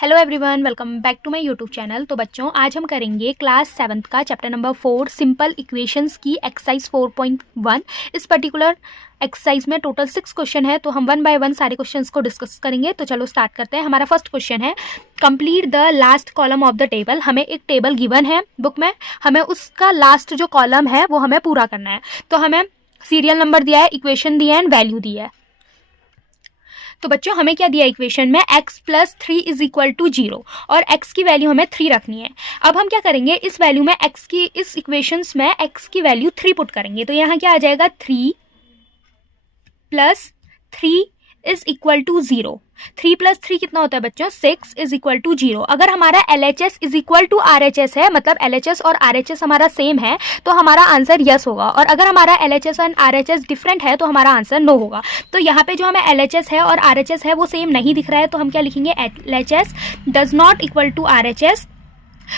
Hello everyone, welcome back to my YouTube channel. तो बच्चों, आज हम करेंगे क्लास 7th का चैप्टर नंबर 4 सिंपल इक्वेशंस की एक्सरसाइज 4.1। इस पर्टिकुलर एक्सरसाइज में टोटल 6 क्वेश्चन है, तो हम वन बाय वन सारे क्वेश्चंस को डिस्कस करेंगे। तो चलो स्टार्ट करते हैं। हमारा फर्स्ट क्वेश्चन है, complete the last column of the table. हमें एक टेबल गिवन है बुक में, हमें उसका लास्ट जो कॉलम है वो हमें पूरा करना है। तो हमें सीरियल नंबर दिया है, इक्वेशन दिया है एंड वैल्यू दिया है। तो बच्चों, हमें क्या दिया इक्वेशन में, x plus 3 is equal to 0 और x की वैल्यू हमें 3 रखनी है। अब हम क्या करेंगे, इस वैल्यू में x की, इस इक्वेशंस में x की वैल्यू 3 पुट करेंगे। तो यहाँ क्या आ जाएगा, 3 plus 3 is equal to 0। 3 plus 3 कितना होता है बच्चों, 6 इज इक्वल टू 0। अगर हमारा LHS is equal to RHS है, मतलब LHS और RHS हमारा सेम है, तो हमारा आंसर यस होगा। और अगर हमारा LHS और RHS डिफरेंट है तो हमारा आंसर नो होगा। तो यहाँ पे जो हमें LHS है और RHS है वो सेम नहीं दिख रहा है, तो हम क्या लिखेंगे, LHS does not equal to RHS।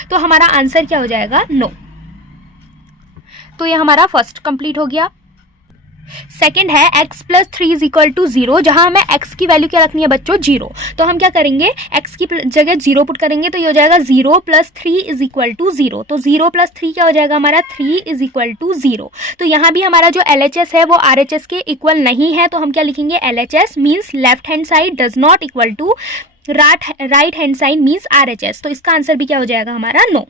तो हमारा आंसर क्या हो जाएगा, नो। तो ये हमारा फर्स्ट कंप्लीट हो गया। सेकेंड है x plus 3 is equal to 0, जहां हमें x की वैल्यू क्या रखनी है बच्चों, 0। तो हम क्या करेंगे, x की जगह 0 पुट करेंगे। तो ये हो जाएगा 0 प्लस 3 इज इक्वल टू 0। तो 0 प्लस 3 क्या हो जाएगा हमारा, 3 इज इक्वल टू 0। तो यहाँ भी हमारा जो LHS है वो RHS के इक्वल नहीं है, तो हम क्या लिखेंगे, LHS means left hand side does not equal to right hand side means RHS। तो इसका आंसर भी क्या हो जाएगा हमारा, नो।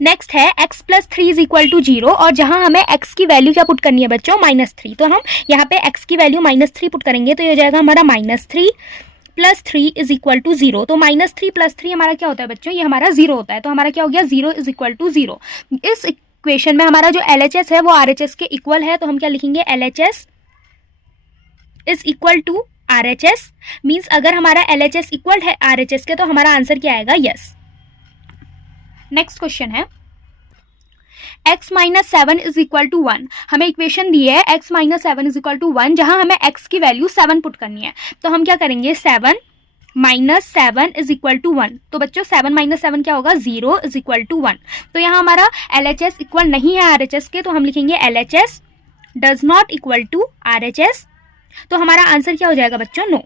नेक्स्ट है x plus 3 is equal to 0 और जहां हमें x की वैल्यू क्या पुट करनी है बच्चों, -3। तो हम यहाँ पे x की वैल्यू -3 पुट करेंगे। तो ये हो जाएगा हमारा -3 प्लस 3 इज इक्वल टू 0। तो -3 प्लस 3 हमारा क्या होता है बच्चों, ये हमारा 0 होता है। तो हमारा क्या हो गया, 0 इज इक्वल टू 0। इस इक्वेशन में हमारा जो LHS है वो RHS के इक्वल है, तो हम क्या लिखेंगे, LHS is equal to RHS। Means अगर हमारा LHS इक्वल है RHS के तो हमारा आंसर क्या आएगा, यस। नेक्स्ट क्वेश्चन है, x minus 7 is equal to 1। हमें इक्वेशन दी है x minus 7 is equal to 1, जहां हमें x की वैल्यू 7 पुट करनी है। तो हम क्या करेंगे, 7 माइनस 7 इज इक्वल टू 1। तो बच्चों 7 माइनस 7 क्या होगा, 0 इज इक्वल टू 1। तो यहाँ हमारा LHS इक्वल नहीं है RHS के, तो हम लिखेंगे LHS does not equal to RHS। तो हमारा आंसर क्या हो जाएगा बच्चों, नो।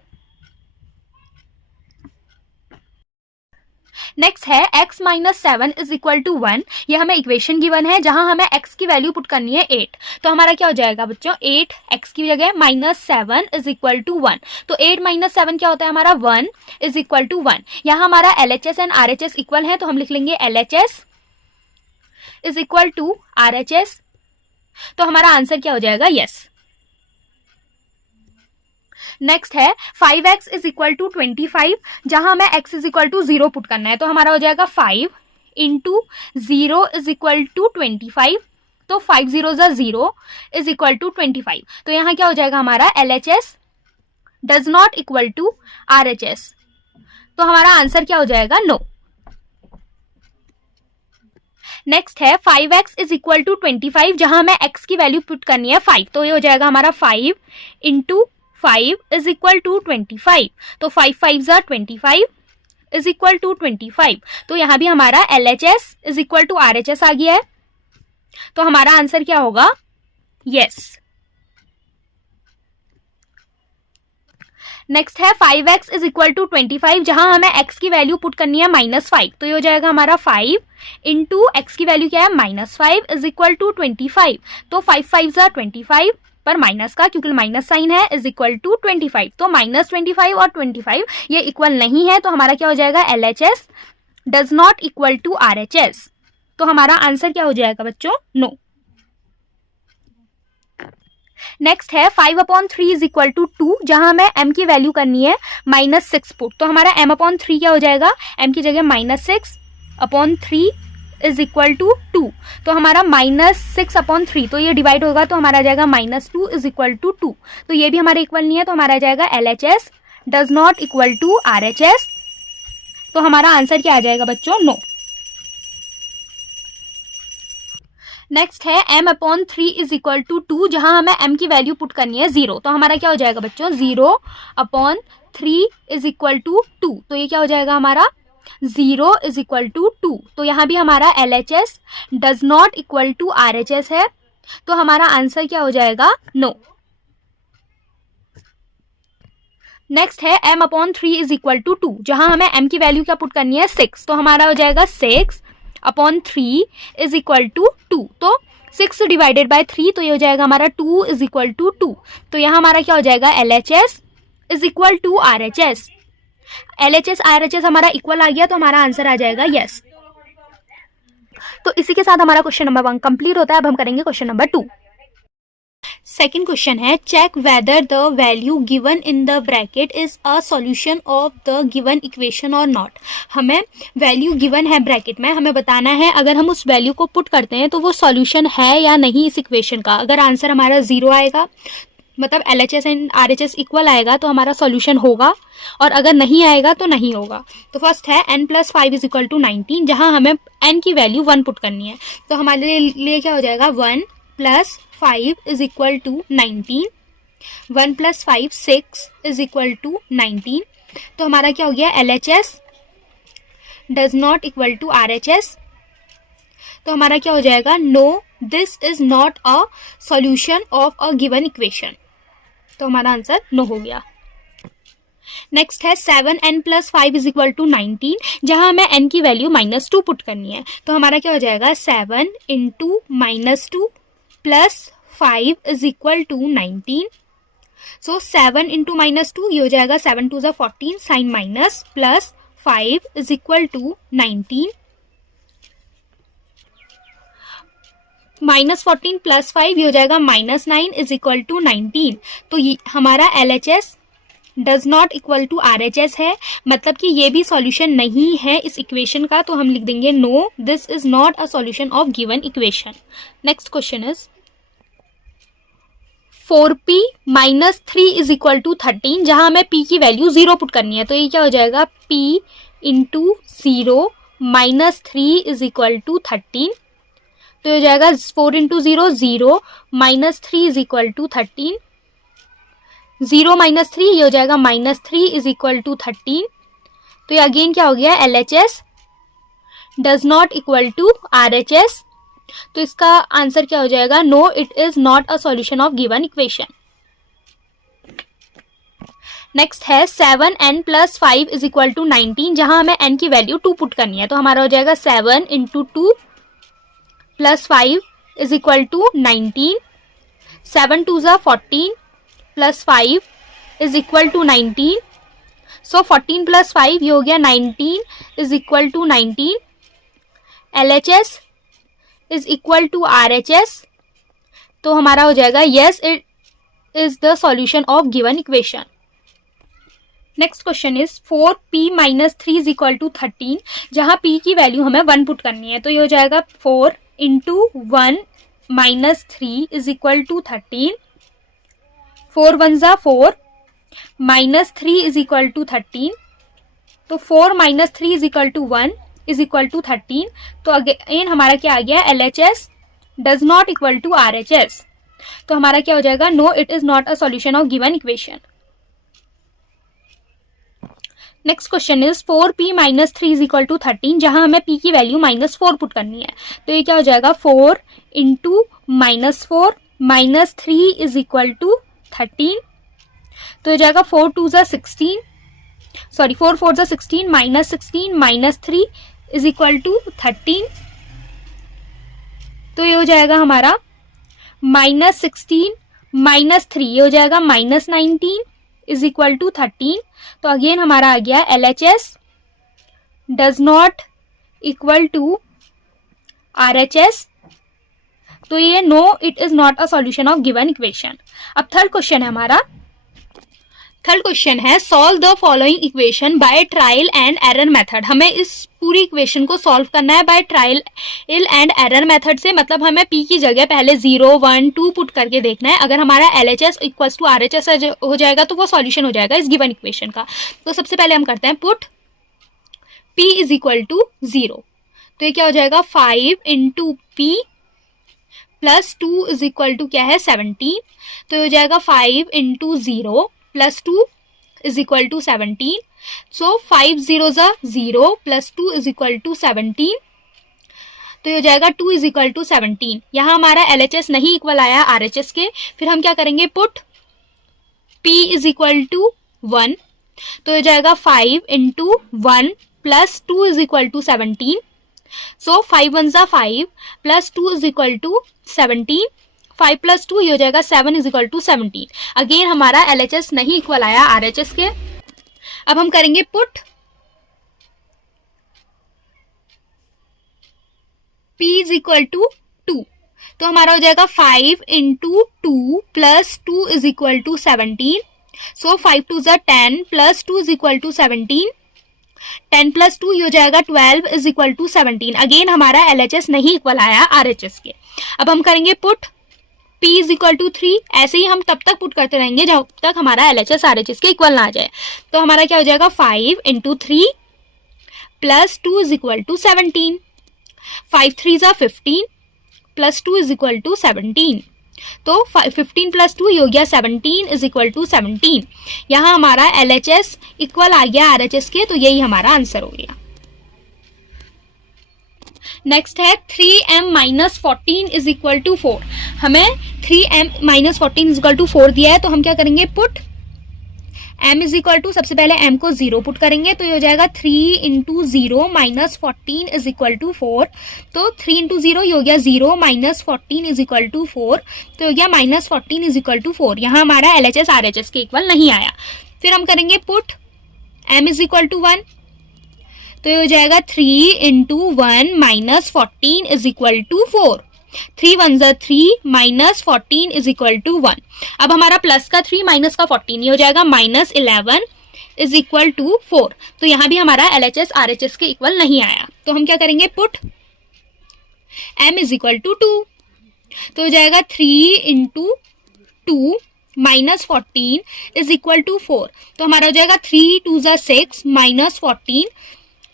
नेक्स्ट है x minus 7 is equal to 1। ये हमें इक्वेशन गिवन है, जहां हमें x की वैल्यू पुट करनी है 8। तो हमारा क्या हो जाएगा बच्चों, 8 x की जगह -7 इज इक्वल टू 1। तो 8 माइनस 7 क्या होता है हमारा, 1 इज इक्वल टू 1। यहाँ हमारा LHS एंड RHS इक्वल है, तो हम लिख लेंगे LHS is equal to RHS। तो हमारा आंसर क्या हो जाएगा, यस। नेक्स्ट है 5x इज इक्वल टू 25, जहां हमें x is equal to 0 put करना है। तो हमारा हो जाएगा 5 इंटू 0 इज इक्वल टू 25। तो 5 0 0 इज इक्वल टू 25। तो यहाँ क्या हो जाएगा हमारा, LHS does not equal to RHS। तो हमारा आंसर क्या हो जाएगा, नो। नेक्स्ट है 5x इज इक्वल टू 25, जहां हमें x की वैल्यू पुट करनी है 5। तो ये हो जाएगा हमारा 5 इंटू 5 इज इक्वल टू 25। तो 5 5 ज़ा 25 इज इक्वल टू 25। तो यहाँ भी हमारा LHS is equal to RHS आ गया है। तो हमारा आंसर क्या होगा, यस। नेक्स्ट है 5x इज इक्वल टू 25, जहां हमें x की वैल्यू पुट करनी है -5। तो ये हो जाएगा हमारा 5 इंटू x की वैल्यू क्या है, -5 इज इक्वल टू 25। तो 5 5 ज़ा 25 पर माइनस का, क्योंकि माइनस साइन है, इज इक्वल टू 25। तो -25 और 25 ये इक्वल नहीं है, तो हमारा क्या हो जाएगा, LHS does not equal to RHS। तो हमारा आंसर क्या हो जाएगा बच्चों, नो। नेक्स्ट है 5/3 इज इक्वल टू 2, जहां हमें m की वैल्यू करनी है -6 पुट। तो हमारा m/3 क्या हो जाएगा, m की जगह -6/3 इज इक्वल टू 2। तो हमारा -6/3, तो ये डिवाइड होगा तो हमारा आ जाएगा -2 इज इक्वल टू 2। तो ये भी हमारे इक्वल नहीं है, तो हमारा आ जाएगा LHS does not equal to RHS। तो हमारा आंसर क्या आ जाएगा बच्चों, नो। नेक्स्ट है m/3 इज इक्वल टू 2, जहां हमें m की वैल्यू पुट करनी है 0। तो हमारा क्या हो जाएगा बच्चों, 0/3 इज इक्वल टू 2। तो ये क्या हो जाएगा हमारा, 0 इज इक्वल टू 2। तो यहाँ भी हमारा LHS does not equal to RHS है। तो हमारा आंसर क्या हो जाएगा, नो। नेक्स्ट है m upon 3 is equal to 2, जहां हमें m की वैल्यू क्या पुट करनी है 6, तो हमारा हो जाएगा 6 अपॉन 3 इज इक्वल टू 2, तो 6 डिवाइडेड बाय 3, तो ये हो जाएगा हमारा 2 इज इक्वल टू 2, तो यहाँ हमारा क्या हो जाएगा LHS is equal to RHS। LHS RHS हमारा इक्वल आ गया, तो हमारा आंसर आ जाएगा यस। तो इसी के साथ हमारा क्वेश्चन नंबर 1 कंप्लीट होता है। अब हम करेंगे क्वेश्चन नंबर 2। सेकेंड क्वेश्चन है check whether the value given in the bracket is a solution of the given equation और नॉट। हमें वैल्यू गिवन है ब्रैकेट में, हमें बताना है अगर हम उस वैल्यू को पुट करते हैं तो वो सॉल्यूशन है या नहीं इस इक्वेशन का। अगर आंसर हमारा 0 आएगा, मतलब LHS एंड RHS इक्वल आएगा, तो हमारा सॉल्यूशन होगा, और अगर नहीं आएगा तो नहीं होगा। तो फर्स्ट है n + 5 इज इक्वल टू 19, जहां हमें n की वैल्यू 1 पुट करनी है। तो हमारे लिए क्या हो जाएगा 1 + 5 is equal to 19, 1 + 5 6 is equal to 19। तो हमारा क्या हो गया LHS does not equal to RHS, तो हमारा क्या हो जाएगा no this is not a solution of a given equation, तो हमारा आंसर नो हो गया। नेक्स्ट है 7n + 5 इज इक्वल टू 19, जहां हमें n की वैल्यू -2 पुट करनी है। तो हमारा क्या हो जाएगा 7 × -2 + 5 इज इक्वल टू 19। सो 7 × -2 ये हो जाएगा 7 × 2 = 14 sign minus plus 5 is equal to 19। -14 + 5 ये हो जाएगा -9 इज इक्वल टू 19। तो ये हमारा LHS does not equal to RHS है, मतलब कि ये भी सॉल्यूशन नहीं है इस इक्वेशन का, तो हम लिख देंगे no this is not a solution of given equation. Next question is 4p - 3 is equal to 13, जहां हमें p की वैल्यू 0 पुट करनी है। तो ये क्या हो जाएगा p × 0 - 3 इज इक्वल टू 13, तो ये हो जाएगा 4 × 0 0 - 3 इज इक्वल टू 13, 0 - 3 ये हो जाएगा -3 इज इक्वल टू 13। तो ये अगेन क्या हो गया LHS does not equal to RHS, तो इसका आंसर क्या हो जाएगा no it is not a solution of given equation. Next है 7n + 5 इज इक्वल टू 19, जहां हमें n की वैल्यू 2 पुट करनी है। तो हमारा हो जाएगा 7 × 2 + 5 is equal to 19, 7 × 2 = 14 + 5 is equal to 19। So 14 + 5 ये हो गया 19 is equal to 19। LHS is equal to RHS, तो हमारा हो जाएगा yes it is the solution of given equation. Next question is 4p - 3 is equal to 13, जहां p की value हमें 1 पुट करनी है। तो ये हो जाएगा 4 × 1 - 3 is equal to 13, 4 × 1 = 4 -3 is equal to 13, तो 4 - 3 is equal to 1 is equal to 13। तो अगेन हमारा क्या आ गया LHS does not equal to RHS, तो हमारा क्या हो जाएगा no it is not a solution of given equation. Next question is 4p - 3 is equal to 13, जहां हमें p की वैल्यू -4 पुट करनी है। तो ये क्या हो जाएगा 4 × -4 - 3 इज इक्वल टू 13, तो हो जाएगा 4 × 2 = 16, सॉरी 4 × 4 = 16 -16 - 3 इज इक्वल टू 13। तो ये हो जाएगा हमारा -16 - 3 ये हो जाएगा -19 इज इक्वल टू 13। तो अगेन हमारा आ गया LHS does not equal to RHS, तो ये no it is not a solution of given equation. अब थर्ड क्वेश्चन है हमारा, थर्ड क्वेश्चन है solve the following equation by trial and error method. हमें इस पूरी इक्वेशन को सॉल्व करना है by trial and error method से, मतलब हमें p की जगह पहले 0 1 2 पुट करके देखना है। अगर हमारा LHS इक्वल्स टू RHS हो जाएगा तो वो सॉल्यूशन हो जाएगा इस गिवन इक्वेशन का। तो सबसे पहले हम करते हैं put p is equal to 0, तो ये क्या हो जाएगा 5 × p + 2 इज इक्वल टू क्या है 17, तो ये हो जाएगा 5 × 0 + 2 is equal to 17। So 5 0 = 0 + 2 is equal to 17, तो ये हो जाएगा 2 इज इक्वल टू 17। यहाँ हमारा LHS नहीं इक्वल आया RHS के, फिर हम क्या करेंगे put p is equal to 1, तो हो जाएगा 5 into 1 plus 2 is equal to 17। So 5 1 ज़ा 5 plus 2 is equal to 17। 5 plus 2 ये हो जाएगा 7 इज इक्वल टू 17। अगेन हमारा LHS नहीं इक्वल आया RHS के। अब हम करेंगे put P is equal to 2, तो हमारा हो जाएगा 5 into 2 plus 2 is equal to 17। So 5 2 ज़ा 10 plus 2 is equal to 17। 10 plus 2 ये हो जाएगा 12 इज इक्वल टू 17। अगेन हमारा LHS नहीं इक्वल आया RHS के। अब हम करेंगे put P is equal to 3। ऐसे ही हम तब तक पुट करते रहेंगे जब तक हमारा LHS RHS के इक्वल ना आ जाए। तो हमारा क्या हो जाएगा 5 into 3 plus 2 is equal to 17। 5 3 ज़ा 15 प्लस 2 इज इक्वल टू 17। तो 15 प्लस 2 ये हो गया 17 इज इक्वल टू 17। यहाँ हमारा LHS इक्वल आ गया RHS के, तो यही हमारा आंसर हो गया। नेक्स्ट है 3m minus 14 is equal to 4। हमें 3m minus 14 is equal to 4 दिया है, तो हम क्या करेंगे put m is equal to, सबसे पहले m को 0 पुट करेंगे, तो ये हो जाएगा 3 इंटू 0 माइनस 14 इज इक्वल टू 4। तो 3 इंटू 0 ये हो गया 0 माइनस 14 इज इक्वल टू 4, तो हो गया माइनस 14 इज इक्वल टू 4। यहाँ हमारा LHS RHS के इक्वल नहीं आया। फिर हम करेंगे put m is equal to 1, तो ये हो जाएगा 3 into 1 minus 14 is equal to 4। 3 1 ज़ा 3 माइनस 14 इज इक्वल टू 1। अब हमारा प्लस का 3 माइनस का 14 ये हो जाएगा माइनस 11 इज इक्वल टू 4। तो यहाँ भी हमारा LHS RHS के इक्वल नहीं आया। तो हम क्या करेंगे put m is equal to 2, तो हो जाएगा 3 into 2 minus 14 is equal to 4। तो हमारा हो जाएगा 3 2 ज़ा 6 माइनस 14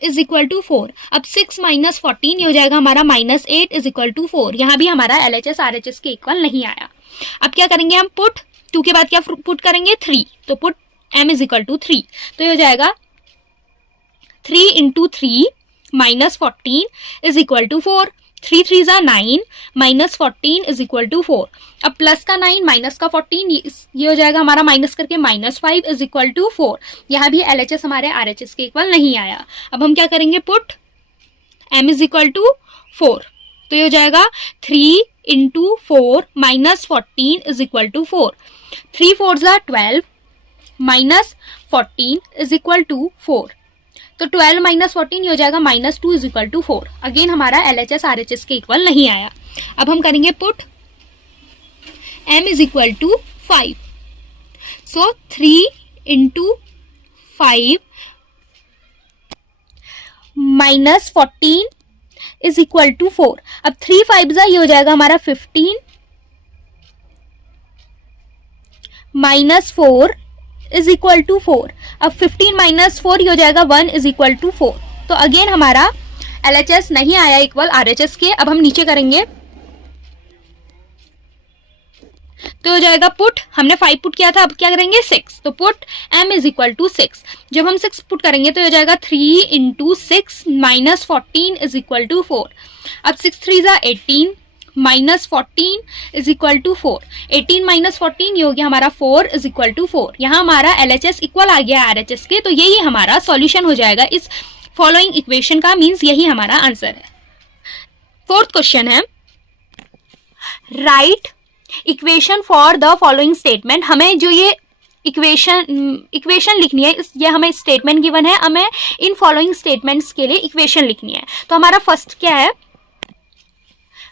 इज इक्वल टू 4। अब 6 माइनस 14 ये हो जाएगा हमारा माइनस 8 इज इक्वल टू 4। यहाँ भी हमारा LHS RHS के इक्वल नहीं आया। अब क्या करेंगे हम पुट 2 के बाद क्या पुट करेंगे 3, तो put m is equal to 3, तो ये हो जाएगा 3 into 3 minus 14 is equal to 4। 3 3 ज़ा 9 माइनस 14 इज इक्वल टू 4। अब प्लस का 9 माइनस का 14 ये हो जाएगा हमारा माइनस करके माइनस 5 इज इक्वल टू 4। यहाँ भी LHS हमारे RHS के इक्वल नहीं आया। अब हम क्या करेंगे put m is equal to 4, तो ये हो जाएगा 3 into 4 minus 14 is equal to 4। 3 4 ज़ा 12 माइनस 14 इज इक्वल टू 4। तो 12 माइनस 14 ये हो जाएगा minus 2 is equal to 4। Again हमारा LHS RHS के इक्वल नहीं आया। अब हम करेंगे put m is equal to 5। So 3 into 5 minus 14 is equal to 4। अब 3 5 ज़ा ये हो जाएगा हमारा 15 माइनस 4 इज इक्वल टू 4। अब 15 माइनस 4 ये हो जाएगा 1 इज इक्वल टू 4। तो अगेन हमारा LHS नहीं आया इक्वल RHS के। अब हम नीचे करेंगे, तो हो जाएगा पुट, हमने 5 पुट किया था, अब क्या करेंगे 6, तो put m is equal to 6। जब हम 6 पुट करेंगे तो हो जाएगा 3 into 6 minus 14 is equal to 4। अब 6 3 ज़ा 18 minus 14 is equal to 4। 18 minus 14 ये हो गया हमारा 4 इज इक्वल टू 4। यहाँ हमारा LHS इक्वल आ गया RHS के, तो यही हमारा सॉल्यूशन हो जाएगा इस फॉलोइंग इक्वेशन का, मीन्स यही हमारा आंसर है। फोर्थ क्वेश्चन है right equation for the following statement. हमें जो ये इक्वेशन लिखनी है, ये हमें स्टेटमेंट गिवन है, हमें इन फॉलोइंग स्टेटमेंट्स के लिए इक्वेशन लिखनी है। तो हमारा फर्स्ट क्या है,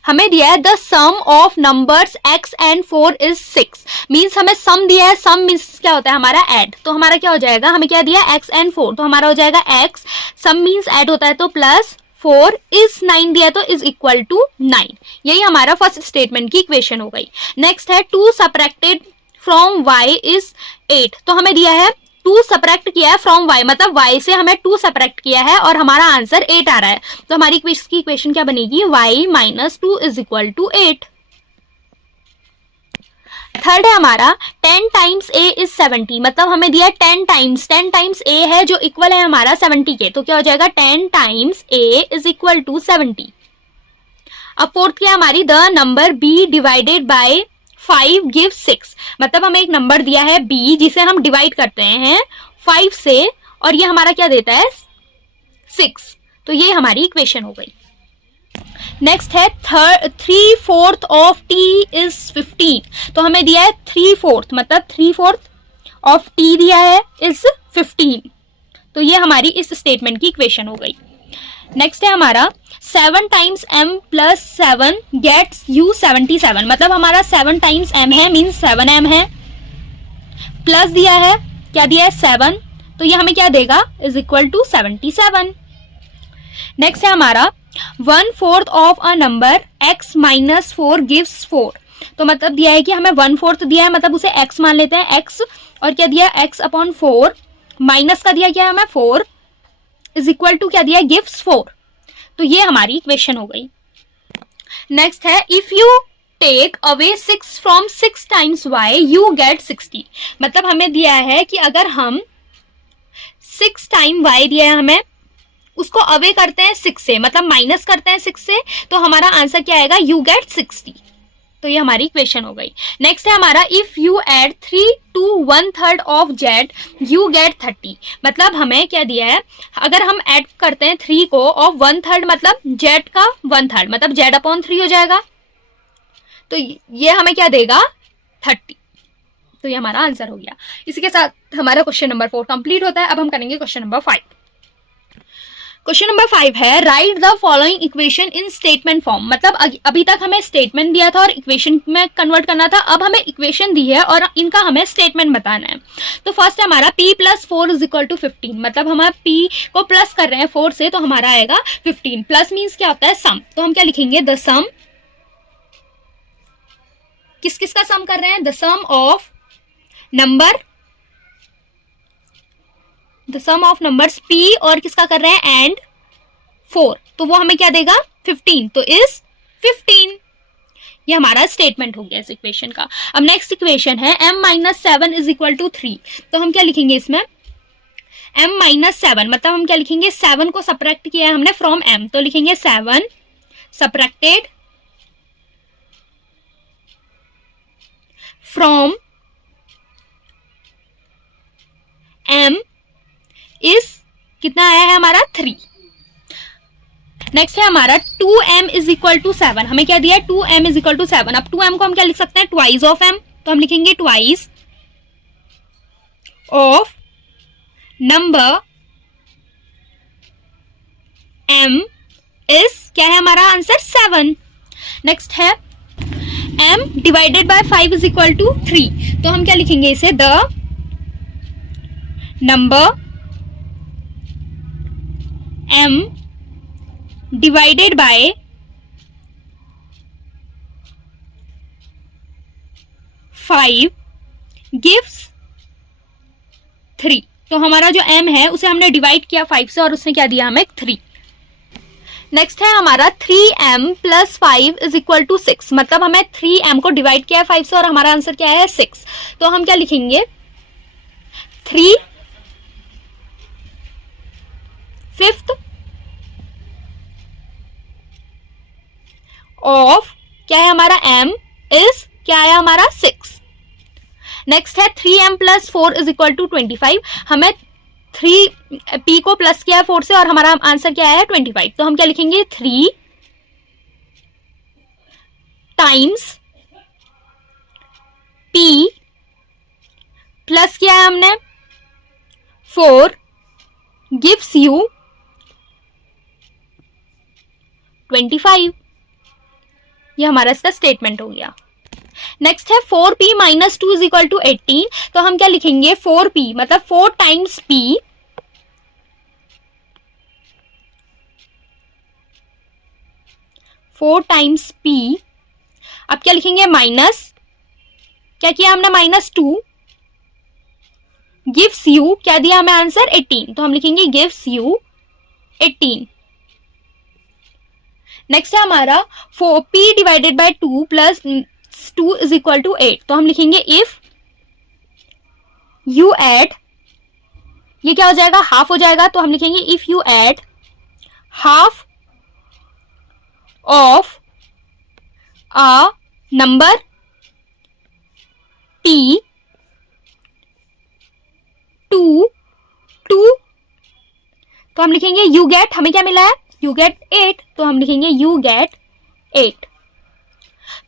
हमें दिया है the sum of numbers x and 4 is 6। Means हमें सम दिया है, सम मीन्स क्या होता है हमारा ऐड। तो हमारा क्या हो जाएगा, हमें क्या दिया x एंड 4, तो हमारा हो जाएगा x, सम मीन्स ऐड होता है तो प्लस 4 इज 9 दिया है तो इज इक्वल टू 9। यही हमारा फर्स्ट स्टेटमेंट की इक्वेशन हो गई। नेक्स्ट है 2 सबट्रैक्टेड फ्रॉम y इज 8। तो हमें दिया है 2 सबट्रैक्ट किया है फ्रॉम y, मतलब y से हमें 2 सबट्रैक्ट किया है और हमारा आंसर 8 आ रहा है। तो हमारी की इक्वेशन क्या बनेगी, y minus 2 is equal to 8। Third है हमारा 10 टाइम्स a इज 70, मतलब हमें दिया है 10 टाइम्स a है जो इक्वल है हमारा 70 के, तो क्या हो जाएगा 10 times a is equal to 70। अब फोर्थ क्या हमारी the number b divided by 5 give 6, मतलब हमें एक नंबर दिया है b जिसे हम डिवाइड करते हैं 5 से, और ये हमारा क्या देता है 6। तो ये हमारी इक्वेशन हो गई। नेक्स्ट है 3/4 ऑफ t इज 15, तो हमें दिया है 3/4, मतलब 3/4 ऑफ t दिया है इज 15। तो ये हमारी इस स्टेटमेंट की इक्वेशन हो गई। नेक्स्ट है हमारा 7 times m plus 7 gets you 77, मतलब हमारा 7 टाइम्स m है, मीन्स 7m है, प्लस दिया है, क्या दिया है 7, तो ये हमें क्या देगा इज इक्वल टू 77। नेक्स्ट है हमारा 1/4 of a number x minus 4 gives 4, तो मतलब दिया है कि हमें 1/4 दिया है, मतलब उसे x मान लेते हैं x, और क्या दिया x अपॉन 4 माइनस का दिया क्या है हमें 4 इज इक्वल टू क्या दिया है गिव्स 4। तो ये हमारी इक्वेशन हो गई। नेक्स्ट है if you take away 6 from 6 times y you get 60, मतलब हमें दिया है कि अगर हम 6 टाइम y दिया है हमें, उसको अवे करते हैं 6 से, मतलब माइनस करते हैं 6 से, तो हमारा आंसर क्या आएगा यू गेट 60। तो ये हमारी इक्वेशन हो गई। नेक्स्ट है हमारा if you add 3 to 1/3 of z you get 30, मतलब हमें क्या दिया है, अगर हम ऐड करते हैं 3 को और 1/3 मतलब z का 1/3, मतलब z अपॉन 3 हो जाएगा, तो ये हमें क्या देगा 30। तो ये हमारा आंसर हो गया। इसी के साथ हमारा क्वेश्चन नंबर 4 कंप्लीट होता है। अब हम करेंगे क्वेश्चन नंबर 5। क्वेश्चन नंबर 5 है right the following equation in statement form, मतलब अभी तक हमें स्टेटमेंट दिया था और इक्वेशन में कन्वर्ट करना था, अब हमें इक्वेशन दी है और इनका हमें स्टेटमेंट बताना है। तो फर्स्ट है हमारा p + 4 = 15, मतलब हम p को प्लस कर रहे हैं 4 से, तो हमारा आएगा 15। प्लस मीन्स क्या होता है सम, तो हम क्या लिखेंगे द सम, किस किस का सम कर रहे हैं, the sum of number, the sum of numbers p और किसका कर रहे हैं एंड 4, तो वो हमें क्या देगा 15, तो इज 15। ये हमारा स्टेटमेंट हो गया इस इक्वेशन का। अब नेक्स्ट इक्वेशन है m - 7 = 3, तो हम क्या लिखेंगे इसमें m - 7, मतलब हम क्या लिखेंगे 7 को सब्ट्रैक्ट किया है हमने फ्रॉम m, तो लिखेंगे 7 सब्ट्रैक्टेड फ्रॉम m इज कितना आया है हमारा 3। नेक्स्ट है हमारा 2m = 7, हमें क्या दिया है 2m = 7। अब 2m को हम क्या लिख सकते हैं ट्वाइस ऑफ m, तो हम लिखेंगे twice of number m is क्या है हमारा आंसर 7। नेक्स्ट है m डिवाइडेड बाय 5 = 3, तो हम क्या लिखेंगे इसे the number m divided by 5 gives 3, तो हमारा जो m है उसे हमने डिवाइड किया 5 से और उसने क्या दिया हमें 3। नेक्स्ट है हमारा 3m + 5 = 6, मतलब हमें 3m को डिवाइड किया है 5 से और हमारा आंसर क्या है 6, तो हम क्या लिखेंगे 3/5 ऑफ क्या है हमारा m इज क्या है हमारा 6। नेक्स्ट है 3m + 4 = 25, हमें 3p को प्लस किया है 4 से और हमारा आंसर क्या है 25, तो हम क्या लिखेंगे 3 टाइम्स p प्लस किया है हमने 4 गिव्स यू 25। ये हमारा इसका स्टेटमेंट हो गया। नेक्स्ट है 4p - 2 = 18, तो हम क्या लिखेंगे 4p मतलब 4 टाइम्स p अब क्या लिखेंगे माइनस, क्या किया हमने -2 गिव्स यू, क्या दिया हमें आंसर 18, तो हम लिखेंगे गिव्स यू 18। नेक्स्ट है हमारा 4p डिवाइडेड बाय 2 प्लस 2 = 8, तो हम लिखेंगे इफ यू एड, ये क्या हो जाएगा हाफ हो जाएगा, तो हम लिखेंगे if you add half of a number T 2 2, तो हम लिखेंगे यू गेट, हमें क्या मिला है, यू गेट 8, तो हम लिखेंगे यू गेट 8।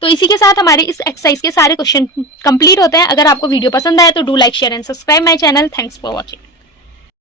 तो इसी के साथ हमारे इस एक्सरसाइज के सारे क्वेश्चन कंप्लीट होते हैं। अगर आपको वीडियो पसंद आए तो do like share and subscribe my channel. Thanks for watching.